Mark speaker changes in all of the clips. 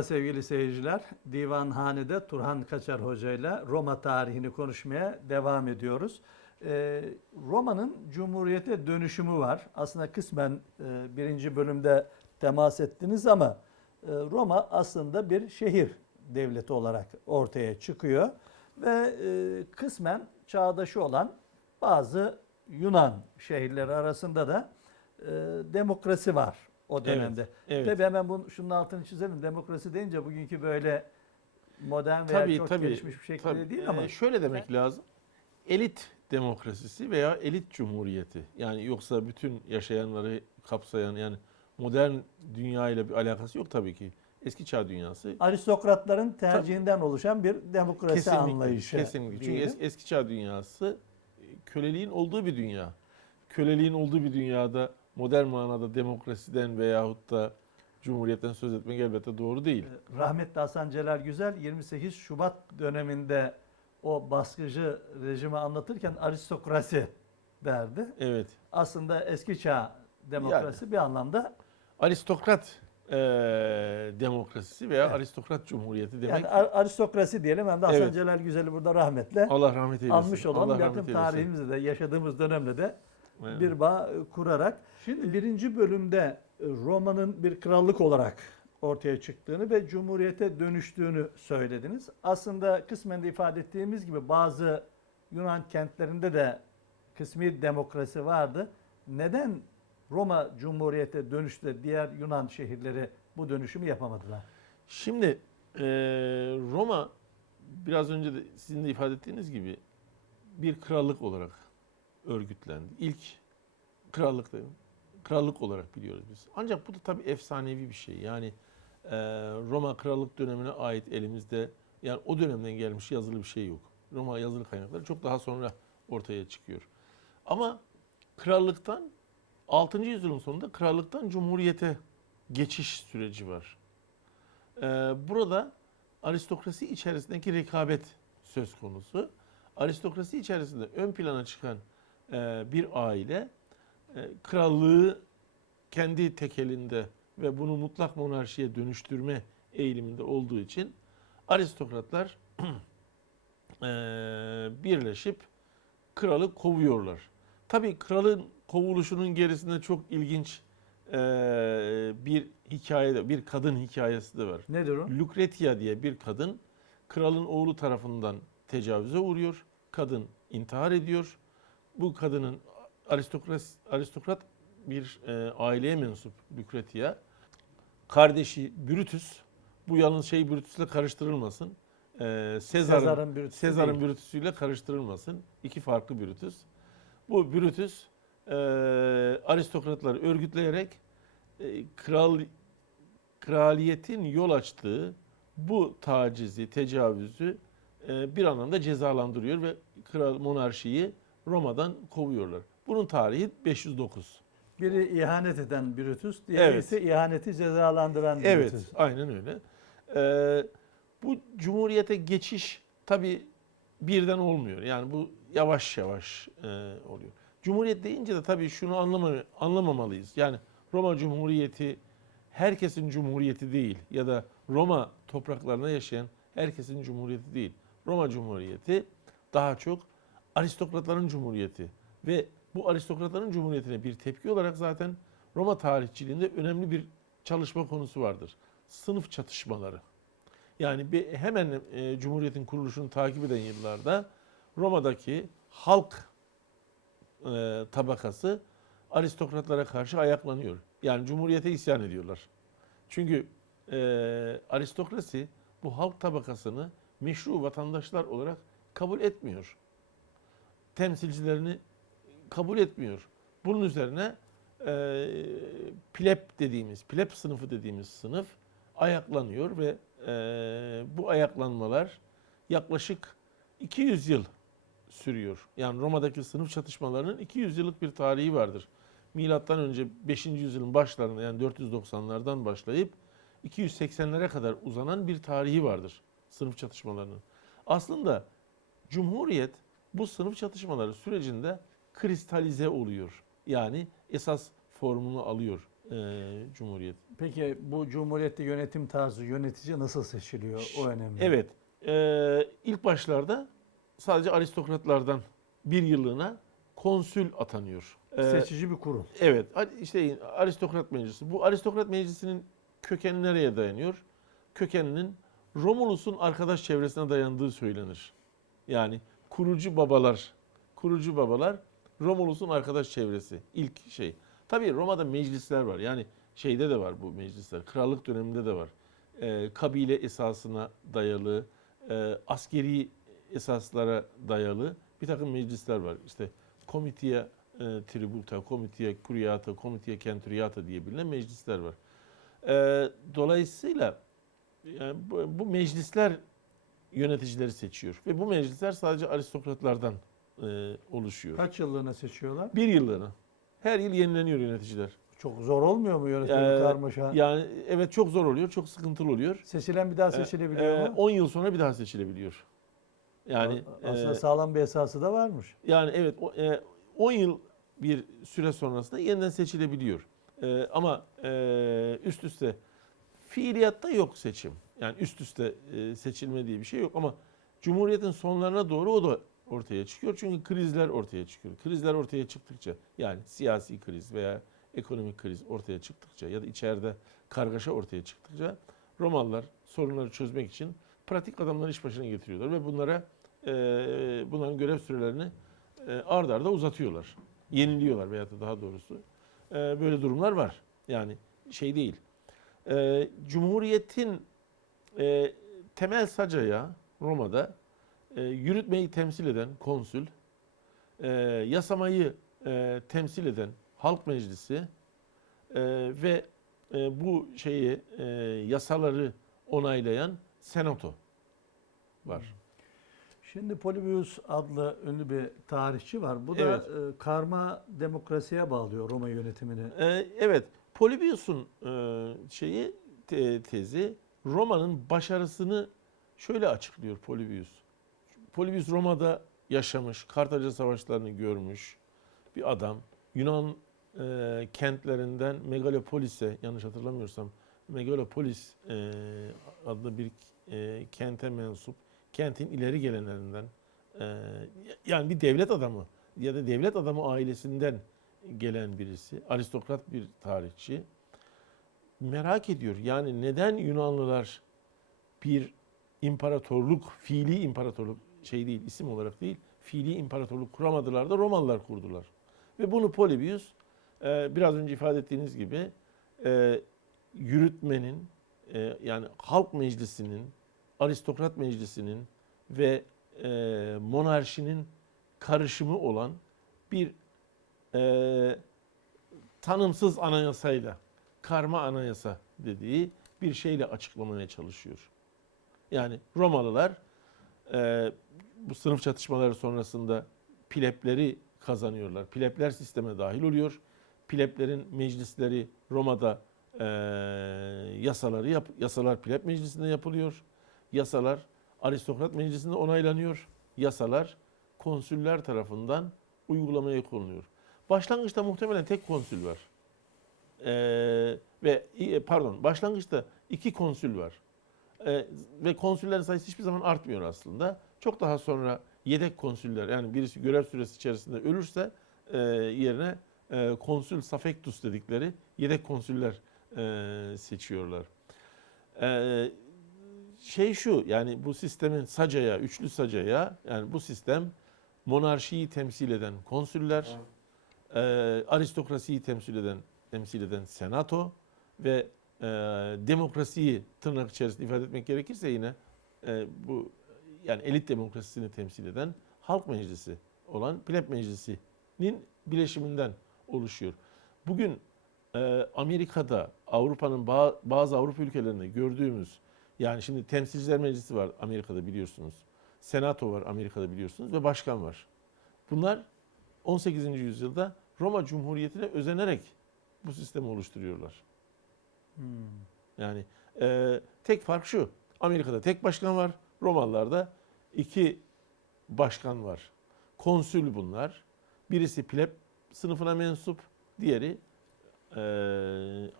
Speaker 1: Merhaba sevgili seyirciler. Divanhane'de Turhan Kaçar Hoca ile Roma tarihini konuşmaya devam ediyoruz. Ee, Roma'nın Cumhuriyete dönüşümü var. Aslında kısmen e, birinci bölümde temas ettiniz ama e, Roma aslında bir şehir devleti olarak ortaya çıkıyor. Ve e, kısmen çağdaşı olan bazı Yunan şehirleri arasında da e, demokrasi var o dönemde.
Speaker 2: evet.
Speaker 1: Tabii hemen bunu, şunun altını çizelim. Demokrasi deyince bugünkü böyle modern veya
Speaker 2: Tabii,
Speaker 1: çok
Speaker 2: tabii,
Speaker 1: gelişmiş bir şekilde
Speaker 2: Tabii,
Speaker 1: değil ama
Speaker 2: şöyle demek lazım. Elit demokrasisi veya elit cumhuriyeti. Yani yoksa bütün yaşayanları kapsayan yani modern dünya ile bir alakası yok tabii ki. Eski çağ dünyası
Speaker 1: aristokratların tercihinden oluşan bir demokrasi
Speaker 2: kesinlikle,
Speaker 1: anlayışı.
Speaker 2: kesinlikle. Çünkü es- eski çağ dünyası köleliğin olduğu bir dünya. Köleliğin olduğu bir dünyada modern manada demokrasiden veyahut da cumhuriyetten söz etmek elbette doğru değil.
Speaker 1: Rahmetli Hasan Celal Güzel 28 Şubat döneminde o baskıcı rejimi anlatırken aristokrasi derdi.
Speaker 2: Evet.
Speaker 1: Aslında eski çağ demokrasi bir anlamda
Speaker 2: Aristokrat e, demokrasisi veya
Speaker 1: Evet.
Speaker 2: aristokrat cumhuriyeti demek.
Speaker 1: yani ar- aristokrasi diyelim hem de Hasan
Speaker 2: Evet.
Speaker 1: Celal Güzel'i burada rahmetle
Speaker 2: Allah rahmet eylesin.
Speaker 1: almış olalım.
Speaker 2: Allah rahmet
Speaker 1: tarihimizde de yaşadığımız dönemde de
Speaker 2: Evet.
Speaker 1: bir bağ kurarak. Şimdi birinci bölümde e, Roma'nın bir krallık olarak ortaya çıktığını ve cumhuriyete dönüştüğünü söylediniz. Aslında kısmen de ifade ettiğimiz gibi bazı Yunan kentlerinde de kısmi demokrasi vardı. Neden Roma cumhuriyete dönüştü de diğer Yunan şehirleri bu dönüşümü yapamadılar?
Speaker 2: Şimdi e, Roma biraz önce de sizin de ifade ettiğiniz gibi bir krallık olarak örgütlendi. İlk krallık krallık olarak biliyoruz biz. Ancak bu da tabii efsanevi bir şey. Yani e, Roma krallık dönemine ait elimizde yani o dönemden gelmiş yazılı bir şey yok. Roma yazılı kaynakları çok daha sonra ortaya çıkıyor. Ama krallıktan 6. yüzyılın sonunda krallıktan cumhuriyete geçiş süreci var. Ee, burada aristokrasi içerisindeki rekabet söz konusu. Aristokrasi içerisinde ön plana çıkan e, bir aile krallığı kendi tekelinde ve bunu mutlak monarşiye dönüştürme eğiliminde olduğu için aristokratlar e, birleşip kralı kovuyorlar. Tabii kralın kovuluşunun gerisinde çok ilginç e, bir hikaye de, bir kadın hikayesi de var.
Speaker 1: Nedir o?
Speaker 2: Lucretia diye bir kadın kralın oğlu tarafından tecavüze uğruyor. Kadın intihar ediyor. Bu kadının aristokrat, aristokrat bir e, aileye mensup Lucretia. Kardeşi Brutus, bu yalnız şey Brutus'la karıştırılmasın. E, Sezar'ın
Speaker 1: Sezar'ın
Speaker 2: Brutus'uyla karıştırılmasın. İki farklı Brutus. Bu Brutus e, aristokratları örgütleyerek e, kral kraliyetin yol açtığı bu tacizi, tecavüzü e, bir anlamda cezalandırıyor ve kral monarşiyi Roma'dan kovuyorlar. Bunun tarihi 509.
Speaker 1: Biri ihanet eden Brutus, diğeri
Speaker 2: Evet.
Speaker 1: ise ihaneti cezalandıran
Speaker 2: Evet,
Speaker 1: Brutus.
Speaker 2: aynen öyle. Ee, bu cumhuriyete geçiş tabii birden olmuyor. Yani bu yavaş yavaş e, oluyor. Cumhuriyet deyince de tabii şunu anlama, anlamamalıyız. Yani Roma Cumhuriyeti herkesin cumhuriyeti değil ya da Roma topraklarında yaşayan herkesin cumhuriyeti değil. Roma Cumhuriyeti daha çok aristokratların cumhuriyeti ve bu aristokratların cumhuriyetine bir tepki olarak zaten Roma tarihçiliğinde önemli bir çalışma konusu vardır. Sınıf çatışmaları. Yani bir, hemen e, Cumhuriyet'in kuruluşunu takip eden yıllarda Roma'daki halk e, tabakası aristokratlara karşı ayaklanıyor. Yani Cumhuriyet'e isyan ediyorlar. Çünkü e, aristokrasi bu halk tabakasını meşru vatandaşlar olarak kabul etmiyor. Temsilcilerini kabul etmiyor. Bunun üzerine e, pleb dediğimiz, pleb sınıfı dediğimiz sınıf ayaklanıyor ve e, bu ayaklanmalar yaklaşık 200 yıl sürüyor. Yani Roma'daki sınıf çatışmalarının 200 yıllık bir tarihi vardır. Milattan önce 5. yüzyılın başlarında yani 490'lardan başlayıp 280'lere kadar uzanan bir tarihi vardır sınıf çatışmalarının. Aslında Cumhuriyet bu sınıf çatışmaları sürecinde kristalize oluyor. Yani esas formunu alıyor. e, cumhuriyet.
Speaker 1: Peki bu cumhuriyette yönetim tarzı yönetici nasıl seçiliyor? O önemli.
Speaker 2: Evet. e, ilk başlarda sadece aristokratlardan bir yıllığına konsül atanıyor. E,
Speaker 1: Seçici bir kurul.
Speaker 2: Evet, işte aristokrat meclisi. Bu aristokrat meclisinin kökeni nereye dayanıyor? Kökeninin Romulus'un arkadaş çevresine dayandığı söylenir. Yani kurucu babalar, kurucu babalar Romulus'un arkadaş çevresi ilk şey. Tabii Roma'da meclisler var. Yani şeyde de var bu meclisler. Krallık döneminde de var. Ee, kabile esasına dayalı, e, askeri esaslara dayalı bir takım meclisler var. İşte komitia e, tributa, komitia curiata, komitia centuriata diye bilinen meclisler var. E, dolayısıyla yani bu, bu meclisler yöneticileri seçiyor ve bu meclisler sadece aristokratlardan e, oluşuyor.
Speaker 1: Kaç yıllığına seçiyorlar?
Speaker 2: Bir yıllığına. Her yıl yenileniyor yöneticiler.
Speaker 1: Çok zor olmuyor mu yönetim
Speaker 2: Ee,
Speaker 1: karmaşa?
Speaker 2: Yani evet çok zor oluyor, çok sıkıntılı oluyor.
Speaker 1: Seçilen bir daha seçilebiliyor
Speaker 2: Ee,
Speaker 1: mu?
Speaker 2: 10 yıl sonra bir daha seçilebiliyor. Yani
Speaker 1: Aslında
Speaker 2: e,
Speaker 1: sağlam bir esası da varmış.
Speaker 2: Yani evet o- e, 10 yıl bir süre sonrasında yeniden seçilebiliyor. E, ama e, üst üste fiiliyatta yok seçim. Yani üst üste e, seçilme diye bir şey yok ama Cumhuriyet'in sonlarına doğru o da ortaya çıkıyor. Çünkü krizler ortaya çıkıyor. Krizler ortaya çıktıkça yani siyasi kriz veya ekonomik kriz ortaya çıktıkça ya da içeride kargaşa ortaya çıktıkça Romalılar sorunları çözmek için pratik adamları iş başına getiriyorlar ve bunlara e, bunların görev sürelerini e, ard arda uzatıyorlar. Yeniliyorlar veyahut da daha doğrusu. E, böyle durumlar var. Yani şey değil. E, Cumhuriyetin e, temel sacaya Roma'da e, yürütmeyi temsil eden konsül, e, yasamayı e, temsil eden halk meclisi e, ve e, bu şeyi e, yasaları onaylayan senato var.
Speaker 1: Şimdi Polybius adlı ünlü bir tarihçi var. Bu da
Speaker 2: Evet.
Speaker 1: e, karma demokrasiye bağlıyor Roma yönetimini.
Speaker 2: Ee, evet, Polybius'un e, şeyi te- tezi Roma'nın başarısını şöyle açıklıyor Polybius. Polybius Roma'da yaşamış, Kartaca savaşlarını görmüş bir adam. Yunan e, kentlerinden Megalopolis'e yanlış hatırlamıyorsam Megalopolis e, adlı bir e, kente mensup, kentin ileri gelenlerinden e, yani bir devlet adamı ya da devlet adamı ailesinden gelen birisi, aristokrat bir tarihçi merak ediyor. Yani neden Yunanlılar bir imparatorluk, fiili imparatorluk şey değil, isim olarak değil, fiili imparatorluk kuramadılar da Romalılar kurdular. Ve bunu Polybius e, biraz önce ifade ettiğiniz gibi e, yürütmenin e, yani halk meclisinin, aristokrat meclisinin ve e, monarşinin karışımı olan bir e, tanımsız anayasayla, karma anayasa dediği bir şeyle açıklamaya çalışıyor. Yani Romalılar e, bu sınıf çatışmaları sonrasında plebleri kazanıyorlar. Plebler sisteme dahil oluyor. Pleblerin meclisleri Roma'da e, yasaları yap, yasalar pleb meclisinde yapılıyor. Yasalar aristokrat meclisinde onaylanıyor. Yasalar konsüller tarafından uygulamaya konuluyor. Başlangıçta muhtemelen tek konsül var. Ee, ve e, pardon başlangıçta iki konsül var. Ee, ve konsüllerin sayısı hiçbir zaman artmıyor aslında. Çok daha sonra yedek konsüller yani birisi görev süresi içerisinde ölürse e, yerine e, konsül safektus dedikleri yedek konsüller e, seçiyorlar. E, şey şu yani bu sistemin sacaya, üçlü sacaya yani bu sistem monarşiyi temsil eden konsüller, e, aristokrasiyi temsil eden temsil eden senato ve e, demokrasiyi tırnak içerisinde ifade etmek gerekirse yine e, bu yani elit demokrasisini temsil eden halk meclisi olan pleb meclisinin bileşiminden oluşuyor. Bugün e, Amerika'da Avrupa'nın ba- bazı Avrupa ülkelerinde gördüğümüz yani şimdi temsilciler meclisi var Amerika'da biliyorsunuz. Senato var Amerika'da biliyorsunuz ve başkan var. Bunlar 18. yüzyılda Roma Cumhuriyeti'ne özenerek bu sistemi oluşturuyorlar.
Speaker 1: Hmm.
Speaker 2: Yani e, tek fark şu. Amerika'da tek başkan var. Romalılarda iki başkan var. Konsül bunlar. Birisi pleb sınıfına mensup, diğeri e,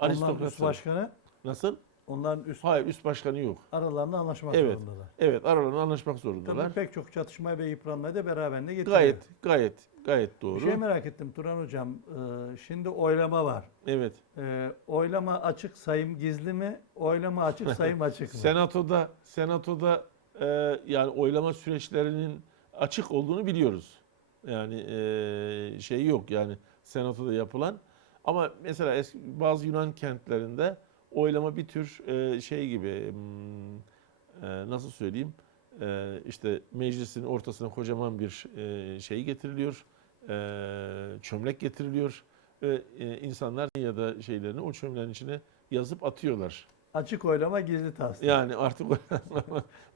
Speaker 1: Onların üst başkanı,
Speaker 2: Nasıl?
Speaker 1: onların üst
Speaker 2: Hayır üst başkanı yok.
Speaker 1: aralarında anlaşmak
Speaker 2: Evet.
Speaker 1: zorundalar.
Speaker 2: Evet aralarında anlaşmak zorundalar.
Speaker 1: Tabii pek çok çatışmaya ve yıpranmaya da beraberinde getiriyor.
Speaker 2: Gayet gayet gayet doğru.
Speaker 1: Bir şey merak ettim Turan Hocam. Ee, şimdi oylama var.
Speaker 2: Evet.
Speaker 1: Ee, oylama açık sayım gizli mi? Oylama açık sayım açık mı?
Speaker 2: Senatoda senatoda e, yani oylama süreçlerinin açık olduğunu biliyoruz. Yani e, şey yok yani senatoda yapılan. Ama mesela eski, bazı Yunan kentlerinde oylama bir tür e, şey gibi hmm, e, nasıl söyleyeyim işte meclisin ortasına kocaman bir e, şey getiriliyor. E, çömlek getiriliyor. Ve e, insanlar ya da şeylerini o çömleğin içine yazıp atıyorlar.
Speaker 1: Açık oylama gizli tasdik.
Speaker 2: Yani artık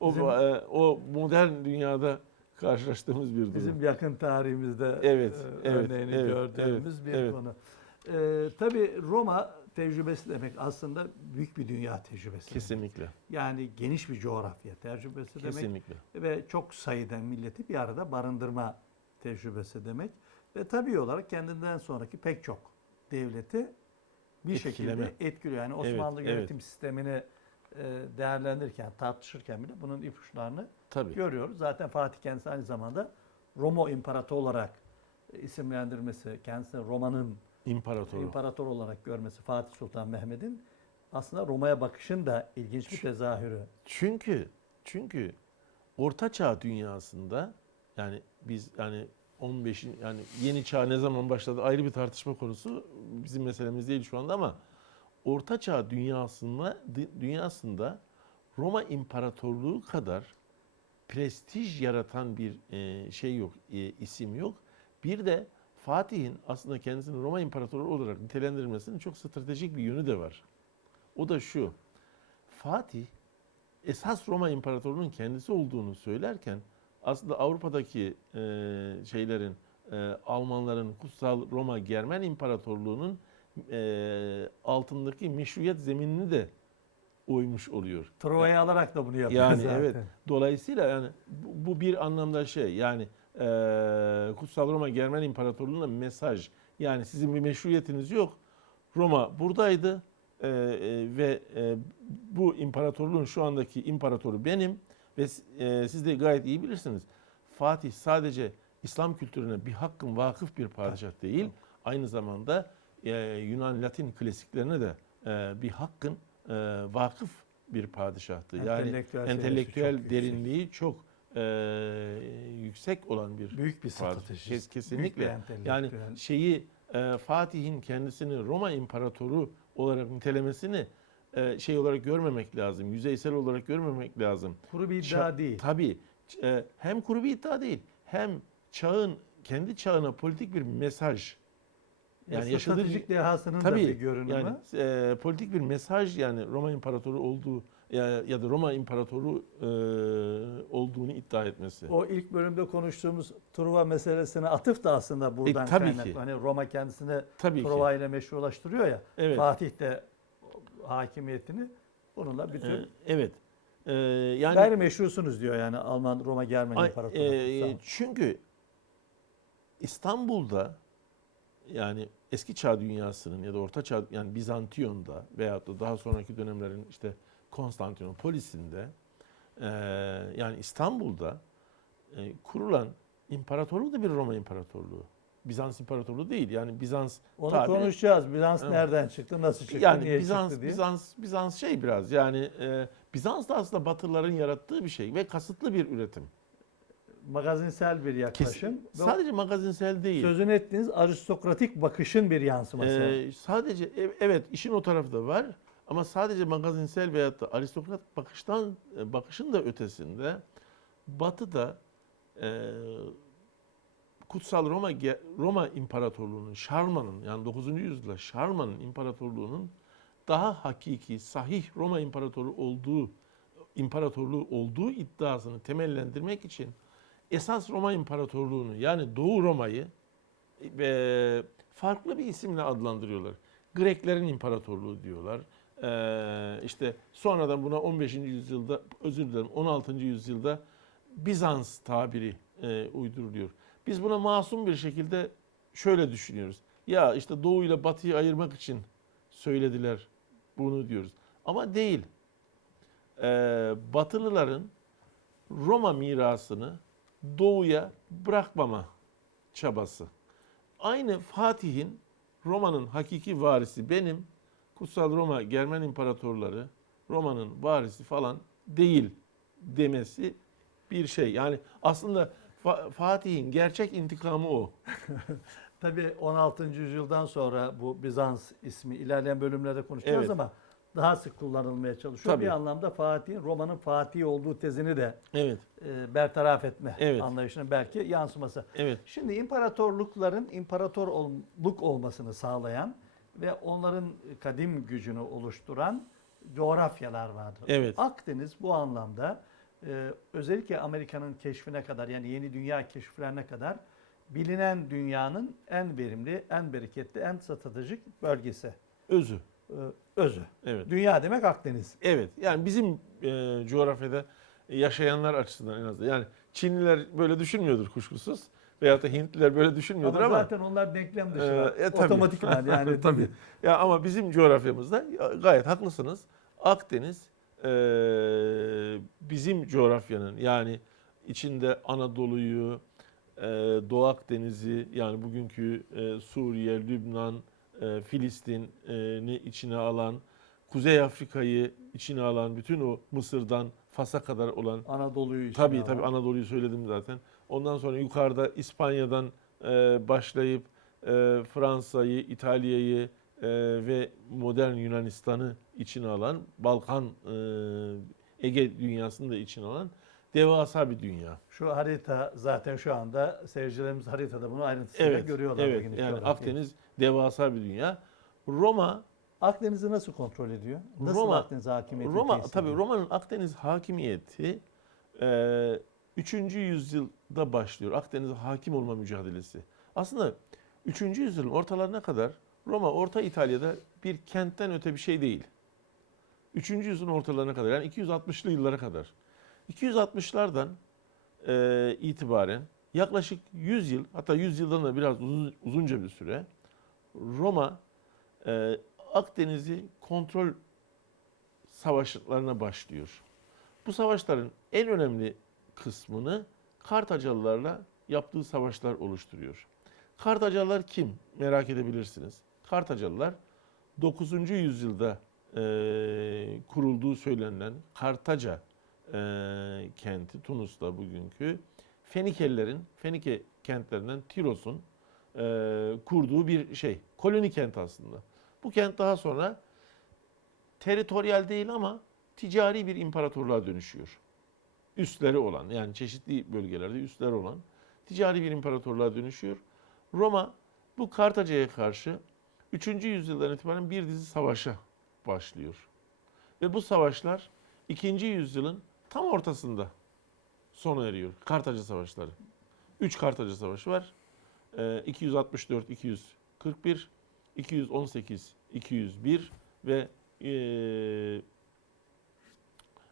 Speaker 2: o,
Speaker 1: Bizim-
Speaker 2: e, o modern dünyada karşılaştığımız bir durum.
Speaker 1: Bizim yakın tarihimizde
Speaker 2: evet,
Speaker 1: örneğini
Speaker 2: evet,
Speaker 1: gördüğümüz
Speaker 2: evet,
Speaker 1: bir
Speaker 2: evet.
Speaker 1: konu. Ee, tabii Roma tecrübesi demek aslında büyük bir dünya tecrübesi. demek.
Speaker 2: Kesinlikle.
Speaker 1: Yani geniş bir coğrafya tecrübesi demek.
Speaker 2: Kesinlikle.
Speaker 1: ve çok sayıda milleti bir arada barındırma tecrübesi demek. Ve tabii olarak kendinden sonraki pek çok devleti bir
Speaker 2: Etkileme.
Speaker 1: şekilde etkiliyor. Yani
Speaker 2: Evet,
Speaker 1: Osmanlı
Speaker 2: evet.
Speaker 1: yönetim sistemini e, değerlendirirken, tartışırken bile bunun ipuçlarını
Speaker 2: Tabii.
Speaker 1: görüyoruz. Zaten Fatih kendisi aynı zamanda Roma İmparatoru olarak isimlendirmesi, kendisini Roma'nın
Speaker 2: İmparatoru.
Speaker 1: imparator olarak görmesi Fatih Sultan Mehmet'in aslında Roma'ya bakışın da ilginç bir tezahürü.
Speaker 2: Çünkü çünkü Orta Çağ dünyasında yani biz yani 15 yani yeni çağ ne zaman başladı ayrı bir tartışma konusu bizim meselemiz değil şu anda ama Orta Çağ dünyasında dünyasında Roma İmparatorluğu kadar prestij yaratan bir e, şey yok, e, isim yok. Bir de Fatih'in aslında kendisini Roma İmparatoru olarak nitelendirmesinin çok stratejik bir yönü de var. O da şu. Fatih esas Roma İmparatorluğu'nun kendisi olduğunu söylerken aslında Avrupa'daki e, şeylerin e, Almanların Kutsal Roma Germen İmparatorluğu'nun e, altındaki meşruiyet zeminini de oymuş oluyor.
Speaker 1: Trova'yı alarak da bunu yapıyor
Speaker 2: Yani
Speaker 1: zaten.
Speaker 2: evet. Dolayısıyla yani bu, bu bir anlamda şey yani e, Kutsal Roma Germen İmparatorluğu'na mesaj. Yani sizin bir meşruiyetiniz yok. Roma buradaydı e, e, ve e, bu imparatorluğun şu andaki imparatoru benim ve e, siz de gayet iyi bilirsiniz. Fatih sadece İslam kültürüne bir hakkın vakıf bir padişah değil, aynı zamanda e, Yunan Latin klasiklerine de e, bir hakkın e, vakıf bir padişahtı. Yani
Speaker 1: Entelektüel
Speaker 2: entelektüel
Speaker 1: çok yüksek.
Speaker 2: derinliği çok e, yüksek olan bir
Speaker 1: Büyük bir strateji.
Speaker 2: Kes- kesinlikle.
Speaker 1: Büyük
Speaker 2: Yani şeyi e, Fatih'in kendisini Roma İmparatoru olarak nitelemesini e, şey olarak görmemek lazım. Yüzeysel olarak görmemek lazım.
Speaker 1: kuru bir
Speaker 2: Ça-
Speaker 1: iddia değil.
Speaker 2: Tabii e, hem kuru bir iddia değil hem çağın kendi çağına politik bir mesaj. Yani yaşadığı
Speaker 1: stratejik dehasının da
Speaker 2: Tabii
Speaker 1: bir görünümü.
Speaker 2: yani e, politik bir mesaj yani Roma İmparatoru olduğu ya, ya da Roma İmparatoru e, olduğunu iddia etmesi.
Speaker 1: O ilk bölümde konuştuğumuz Truva meselesine atıf da aslında buradan
Speaker 2: E, tabii
Speaker 1: kaynaklı.
Speaker 2: ki.
Speaker 1: Hani Roma kendisini
Speaker 2: Tabii ki.
Speaker 1: Truva ile meşrulaştırıyor ya.
Speaker 2: Evet.
Speaker 1: Fatih de hakimiyetini bununla bir tür
Speaker 2: E, evet. E, yani
Speaker 1: gayrimeşrusunuz diyor yani Alman Roma Germen İmparatoru.
Speaker 2: e, çünkü İstanbul'da yani eski çağ dünyasının ya da orta çağ yani Bizantiyon'da veyahut da daha sonraki dönemlerin işte Konstantinopolis'inde e, yani İstanbul'da e, kurulan imparatorluk da bir Roma İmparatorluğu. Bizans İmparatorluğu değil. Yani Bizans
Speaker 1: Onu
Speaker 2: tabiri-
Speaker 1: konuşacağız. Bizans
Speaker 2: Evet.
Speaker 1: nereden çıktı, nasıl çıktı,
Speaker 2: yani
Speaker 1: niye
Speaker 2: Bizans
Speaker 1: çıktı diye.
Speaker 2: Bizans Bizans şey biraz yani e, Bizans da aslında Batılıların yarattığı bir şey ve kasıtlı bir üretim.
Speaker 1: Magazinsel bir yaklaşım. O
Speaker 2: Sadece magazinsel değil.
Speaker 1: Sözünü ettiğiniz aristokratik bakışın bir yansıması.
Speaker 2: Ee, sadece e- evet işin o tarafı da var ama sadece magazinsel veyahut da aristokrat bakıştan e, bakışın da ötesinde Batı'da e, Kutsal Roma Roma İmparatorluğu'nun Şarman'ın yani 9. yüzyılda Şarman'ın imparatorluğunun daha hakiki, sahih Roma İmparatoru olduğu imparatorluğu olduğu iddiasını temellendirmek için esas Roma İmparatorluğu'nu yani Doğu Roma'yı ve farklı bir isimle adlandırıyorlar. Greklerin imparatorluğu diyorlar. Ee, işte sonradan buna 15. yüzyılda özür dilerim 16. yüzyılda Bizans tabiri e, uyduruluyor. Biz buna masum bir şekilde şöyle düşünüyoruz. Ya işte Doğu ile Batı'yı ayırmak için söylediler bunu diyoruz. Ama değil. Ee, Batılıların Roma mirasını Doğu'ya bırakmama çabası. Aynı Fatih'in Roma'nın hakiki varisi benim, Kutsal Roma Germen İmparatorları Roma'nın varisi falan değil demesi bir şey. Yani aslında Fa- Fatih'in gerçek intikamı o.
Speaker 1: Tabii 16. yüzyıldan sonra bu Bizans ismi ilerleyen bölümlerde konuşacağız
Speaker 2: Evet.
Speaker 1: ama daha sık kullanılmaya çalışıyor.
Speaker 2: Tabii.
Speaker 1: Bir anlamda Fatih'in Roma'nın Fatih olduğu tezini de
Speaker 2: Evet,
Speaker 1: e, bertaraf etme
Speaker 2: Evet.
Speaker 1: anlayışının belki yansıması.
Speaker 2: evet.
Speaker 1: Şimdi imparatorlukların imparatorluk olmasını sağlayan ve onların kadim gücünü oluşturan coğrafyalar vardır.
Speaker 2: Evet.
Speaker 1: Akdeniz bu anlamda e, özellikle Amerika'nın keşfine kadar yani yeni dünya keşiflerine kadar bilinen dünyanın en verimli, en bereketli, en stratejik bölgesi.
Speaker 2: Özü.
Speaker 1: E, özü.
Speaker 2: Evet.
Speaker 1: Dünya demek Akdeniz.
Speaker 2: Evet. Yani bizim e, coğrafyada yaşayanlar açısından en azından. Yani Çinliler böyle düşünmüyordur kuşkusuz. Veyahut da Hintliler böyle düşünmüyordur
Speaker 1: Ama,
Speaker 2: ama.
Speaker 1: zaten onlar denklem dışı.
Speaker 2: Ee, e, tabii.
Speaker 1: Otomatikman yani.
Speaker 2: tabii. Ya ama bizim coğrafyamızda ya, gayet haklısınız. Akdeniz e, bizim coğrafyanın yani içinde Anadolu'yu, e, Doğu Akdeniz'i yani bugünkü e, Suriye, Lübnan, e, Filistin'i içine alan, Kuzey Afrika'yı içine alan bütün o Mısır'dan Fas'a kadar olan
Speaker 1: Anadolu'yu
Speaker 2: Tabii
Speaker 1: alan.
Speaker 2: tabii Anadolu'yu söyledim zaten. Ondan sonra yukarıda İspanya'dan e, başlayıp e, Fransa'yı, İtalya'yı e, ve modern Yunanistan'ı içine alan, Balkan, e, Ege dünyasını da içine alan devasa bir dünya.
Speaker 1: Şu harita zaten şu anda seyircilerimiz haritada bunu ayrıntısıyla
Speaker 2: Evet,
Speaker 1: görüyorlar.
Speaker 2: evet. Yani
Speaker 1: coğrafyayı.
Speaker 2: Akdeniz devasa bir dünya. Roma,
Speaker 1: Akdeniz'i nasıl kontrol ediyor? Nasıl
Speaker 2: Roma-
Speaker 1: Akdeniz hakimiyeti
Speaker 2: Roma tabii? Roma'nın Akdeniz hakimiyeti e, 3. yüzyılda başlıyor. Akdeniz hakim olma mücadelesi. Aslında 3. yüzyılın ortalarına kadar Roma Orta İtalya'da bir kentten öte bir şey değil. 3. yüzyılın ortalarına kadar yani 260'lı yıllara kadar. 260'lardan e, itibaren yaklaşık 100 yıl hatta 100 yıldan da biraz uzun, uzunca bir süre Roma e, Akdeniz'i kontrol savaşlarına başlıyor. Bu savaşların en önemli kısmını Kartacalılarla yaptığı savaşlar oluşturuyor. Kartacalılar kim? Merak edebilirsiniz. Kartacalılar 9. yüzyılda e, kurulduğu söylenen Kartaca e, kenti, Tunus'ta bugünkü Fenikelilerin, Fenike kentlerinden Tiros'un e, kurduğu bir şey. Koloni kent aslında. Bu kent daha sonra teritoryal değil ama ticari bir imparatorluğa dönüşüyor. Üstleri olan yani çeşitli bölgelerde üstleri olan ticari bir imparatorluğa dönüşüyor. Roma bu Kartaca'ya karşı 3. yüzyıldan itibaren bir dizi savaşa başlıyor. Ve bu savaşlar 2. yüzyılın tam ortasında sona eriyor. Kartaca savaşları. 3 Kartaca savaşı var. Ee, 264 241 218 201 ve eee,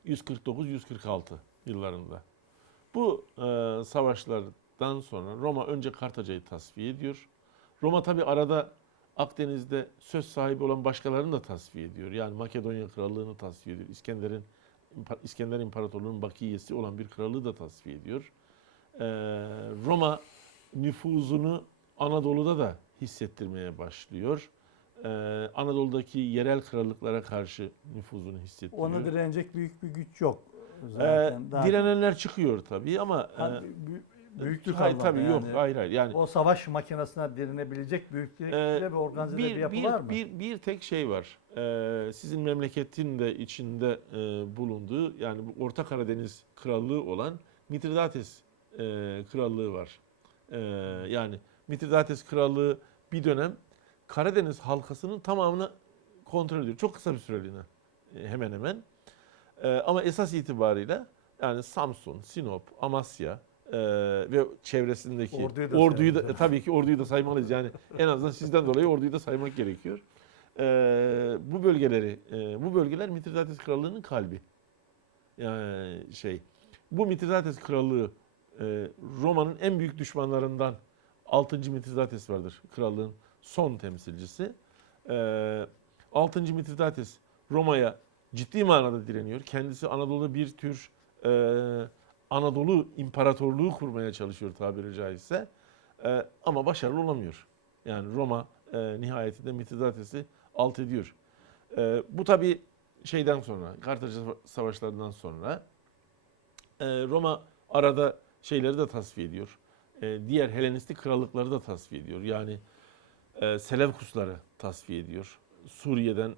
Speaker 2: 149-146 yıllarında. Bu eee, savaşlardan sonra Roma önce Kartaca'yı tasfiye ediyor. Roma tabi arada Akdeniz'de söz sahibi olan başkalarını da tasfiye ediyor. Yani Makedonya Krallığı'nı tasfiye ediyor. İskender'in İskender İmparatorluğu'nun bakiyesi olan bir krallığı da tasfiye ediyor. Eee, Roma nüfuzunu Anadolu'da da hissettirmeye başlıyor. Ee, Anadolu'daki yerel krallıklara karşı nüfuzunu hissettiriyor.
Speaker 1: Ona direnecek büyük bir güç yok.
Speaker 2: Ee,
Speaker 1: Zaten Daha-
Speaker 2: direnenler çıkıyor tabii ama
Speaker 1: Hani
Speaker 2: e,
Speaker 1: bü- büyüklük
Speaker 2: hayır, tabii yok
Speaker 1: yani.
Speaker 2: hayır hayır yani
Speaker 1: O savaş makinesine direnebilecek büyüklükte
Speaker 2: Ee,
Speaker 1: ve organize bir,
Speaker 2: bir,
Speaker 1: yapı
Speaker 2: bir,
Speaker 1: var mı?
Speaker 2: bir, bir tek şey var. Ee, sizin memleketin de içinde e, bulunduğu yani bu Orta Karadeniz Krallığı olan Mitridates e, Krallığı var. Ee, yani Mitridates Krallığı bir dönem Karadeniz halkasının tamamını kontrol ediyor. Çok kısa bir süreliğine e, hemen hemen. Ee, ama esas itibariyle yani Samsun, Sinop, Amasya e, ve çevresindeki
Speaker 1: Orduyu da
Speaker 2: orduyu da e, tabii ki orduyu da saymalıyız. Yani en azından sizden dolayı orduyu da saymak gerekiyor. Ee, bu bölgeleri, e, bu bölgeler Mitridates Krallığı'nın kalbi. Yani şey, bu Mitridates Krallığı e, Roma'nın en büyük düşmanlarından 6. Mitridates vardır krallığın son temsilcisi. Ee, 6. Mitridates Roma'ya ciddi manada direniyor. Kendisi Anadolu'da bir tür e, Anadolu İmparatorluğu kurmaya çalışıyor tabiri caizse. E, ama başarılı olamıyor. Yani Roma e, nihayetinde Mitridates'i alt ediyor. E, bu tabi şeyden sonra, Kartaca savaşlarından sonra e, Roma arada şeyleri de tasfiye ediyor. E, diğer Helenistik krallıkları da tasfiye ediyor. Yani e, Selevkusları tasfiye ediyor. Suriye'den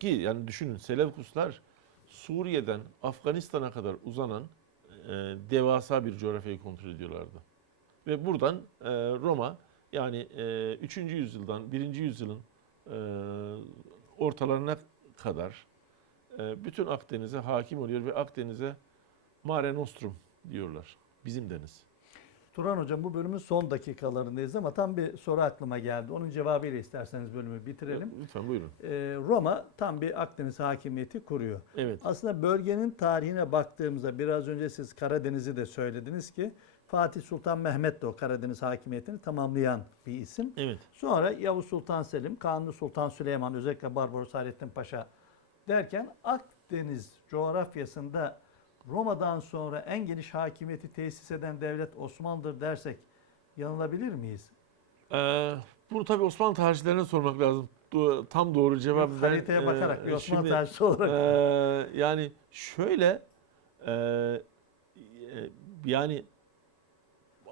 Speaker 2: ki yani düşünün Selevkuslar Suriye'den Afganistan'a kadar uzanan e, devasa bir coğrafyayı kontrol ediyorlardı. Ve buradan e, Roma yani e, 3. yüzyıldan 1. yüzyılın e, ortalarına kadar e, bütün Akdeniz'e hakim oluyor ve Akdeniz'e Mare Nostrum diyorlar. Bizim deniz.
Speaker 1: Turan Hocam bu bölümün son dakikalarındayız ama tam bir soru aklıma geldi. Onun cevabıyla isterseniz bölümü bitirelim.
Speaker 2: Lütfen buyurun.
Speaker 1: Ee, Roma tam bir Akdeniz hakimiyeti kuruyor.
Speaker 2: Evet.
Speaker 1: Aslında bölgenin tarihine baktığımızda biraz önce siz Karadeniz'i de söylediniz ki Fatih Sultan Mehmet de o Karadeniz hakimiyetini tamamlayan bir isim.
Speaker 2: Evet.
Speaker 1: Sonra Yavuz Sultan Selim, Kanuni Sultan Süleyman, özellikle Barbaros Hayrettin Paşa derken Akdeniz coğrafyasında Roma'dan sonra en geniş hakimiyeti tesis eden devlet Osmanlı'dır dersek yanılabilir miyiz?
Speaker 2: Ee, bunu tabii Osmanlı tarihçilerine sormak lazım. Tam doğru cevabı ben
Speaker 1: Haritaya
Speaker 2: e,
Speaker 1: bakarak bir Osmanlı
Speaker 2: şimdi,
Speaker 1: tarihçisi olarak.
Speaker 2: e, yani şöyle e, e, yani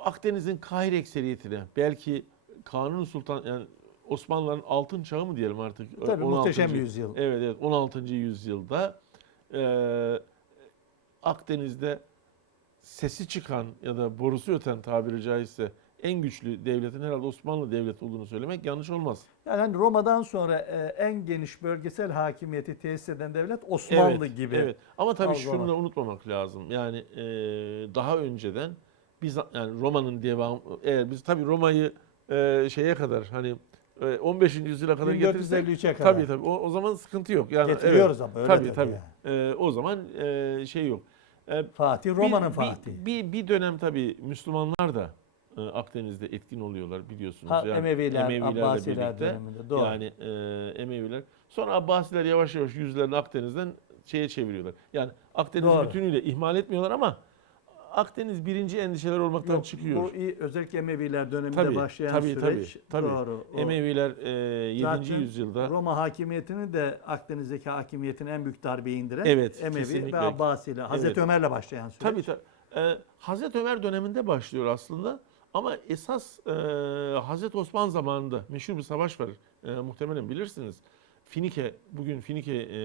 Speaker 2: Akdeniz'in Kahire ekseriyetine belki Kanuni Sultan yani Osmanlıların altın çağı mı diyelim artık?
Speaker 1: Tabii
Speaker 2: 16.
Speaker 1: muhteşem bir yüzyıl.
Speaker 2: Evet evet 16. yüzyılda e, Akdeniz'de sesi çıkan ya da borusu öten tabiri caizse en güçlü devletin herhalde Osmanlı Devleti olduğunu söylemek yanlış olmaz.
Speaker 1: Yani hani Roma'dan sonra e, en geniş bölgesel hakimiyeti tesis eden devlet Osmanlı
Speaker 2: evet,
Speaker 1: gibi.
Speaker 2: Evet. Ama tabii şunu da unutmamak lazım. Yani e, daha önceden biz yani Roma'nın devamı eğer biz tabii Roma'yı e, şeye kadar hani 15. yüzyıla kadar getirirsek
Speaker 1: 1453'e kadar.
Speaker 2: tabii tabii o, o zaman sıkıntı yok. Yani
Speaker 1: Getiriyoruz ama öyle
Speaker 2: tabii
Speaker 1: tabii yani.
Speaker 2: E, o zaman e, şey yok. E,
Speaker 1: Fatih Roma'nın Fatih'i.
Speaker 2: Bir, bir dönem tabii Müslümanlar da e, Akdeniz'de etkin oluyorlar biliyorsunuz.
Speaker 1: Ha,
Speaker 2: Yani
Speaker 1: Emeviler,
Speaker 2: Emevilerle
Speaker 1: Abbasiler
Speaker 2: birlikte.
Speaker 1: döneminde. Doğru.
Speaker 2: Yani e, Emeviler. Sonra Abbasiler yavaş yavaş yüzlerini Akdeniz'den şeye çeviriyorlar. Yani Akdeniz'i bütünüyle ihmal etmiyorlar ama Akdeniz birinci endişeler olmaktan
Speaker 1: Yok,
Speaker 2: çıkıyor.
Speaker 1: Bu iyi, özellikle Emeviler döneminde
Speaker 2: Tabii,
Speaker 1: başlayan
Speaker 2: tabii,
Speaker 1: süreç.
Speaker 2: tabii, tabii.
Speaker 1: Doğru. O
Speaker 2: Emeviler e, 7.
Speaker 1: Zaten
Speaker 2: yüzyılda
Speaker 1: Roma hakimiyetini de Akdeniz'deki hakimiyetini en büyük darbeyi indiren
Speaker 2: Evet,
Speaker 1: Emevi
Speaker 2: kesinlikle.
Speaker 1: ve Abbasiyle. Hazreti
Speaker 2: Evet.
Speaker 1: Ömer'le başlayan süreç.
Speaker 2: Tabii tabii. Ee, Hazreti Ömer döneminde başlıyor aslında. Ama esas e, Hazreti Osman zamanında meşhur bir savaş var. E, muhtemelen bilirsiniz. Finike, bugün Finike e,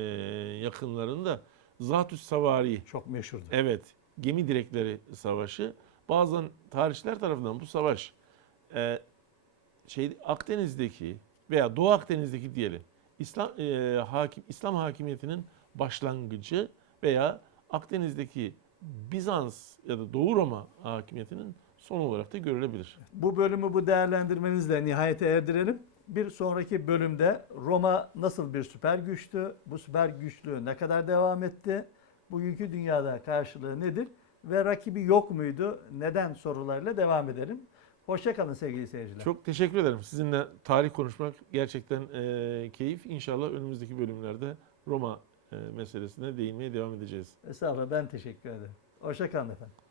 Speaker 2: yakınlarında Zatüs Savari,
Speaker 1: Çok meşhurdu.
Speaker 2: evet gemi direkleri savaşı. Bazen tarihçiler tarafından bu savaş e, şey Akdeniz'deki veya Doğu Akdeniz'deki diyelim İslam e, hakim İslam hakimiyetinin başlangıcı veya Akdeniz'deki Bizans ya da Doğu Roma hakimiyetinin son olarak da görülebilir.
Speaker 1: Bu bölümü bu değerlendirmenizle nihayete erdirelim. Bir sonraki bölümde Roma nasıl bir süper güçtü? Bu süper güçlüğü ne kadar devam etti? Bugünkü dünyada karşılığı nedir? Ve rakibi yok muydu? Neden sorularıyla devam edelim. Hoşçakalın sevgili seyirciler.
Speaker 2: Çok teşekkür ederim. Sizinle tarih konuşmak gerçekten e, keyif. İnşallah önümüzdeki bölümlerde Roma e, meselesine değinmeye devam edeceğiz.
Speaker 1: Estağfurullah ben teşekkür ederim. Hoşçakalın efendim.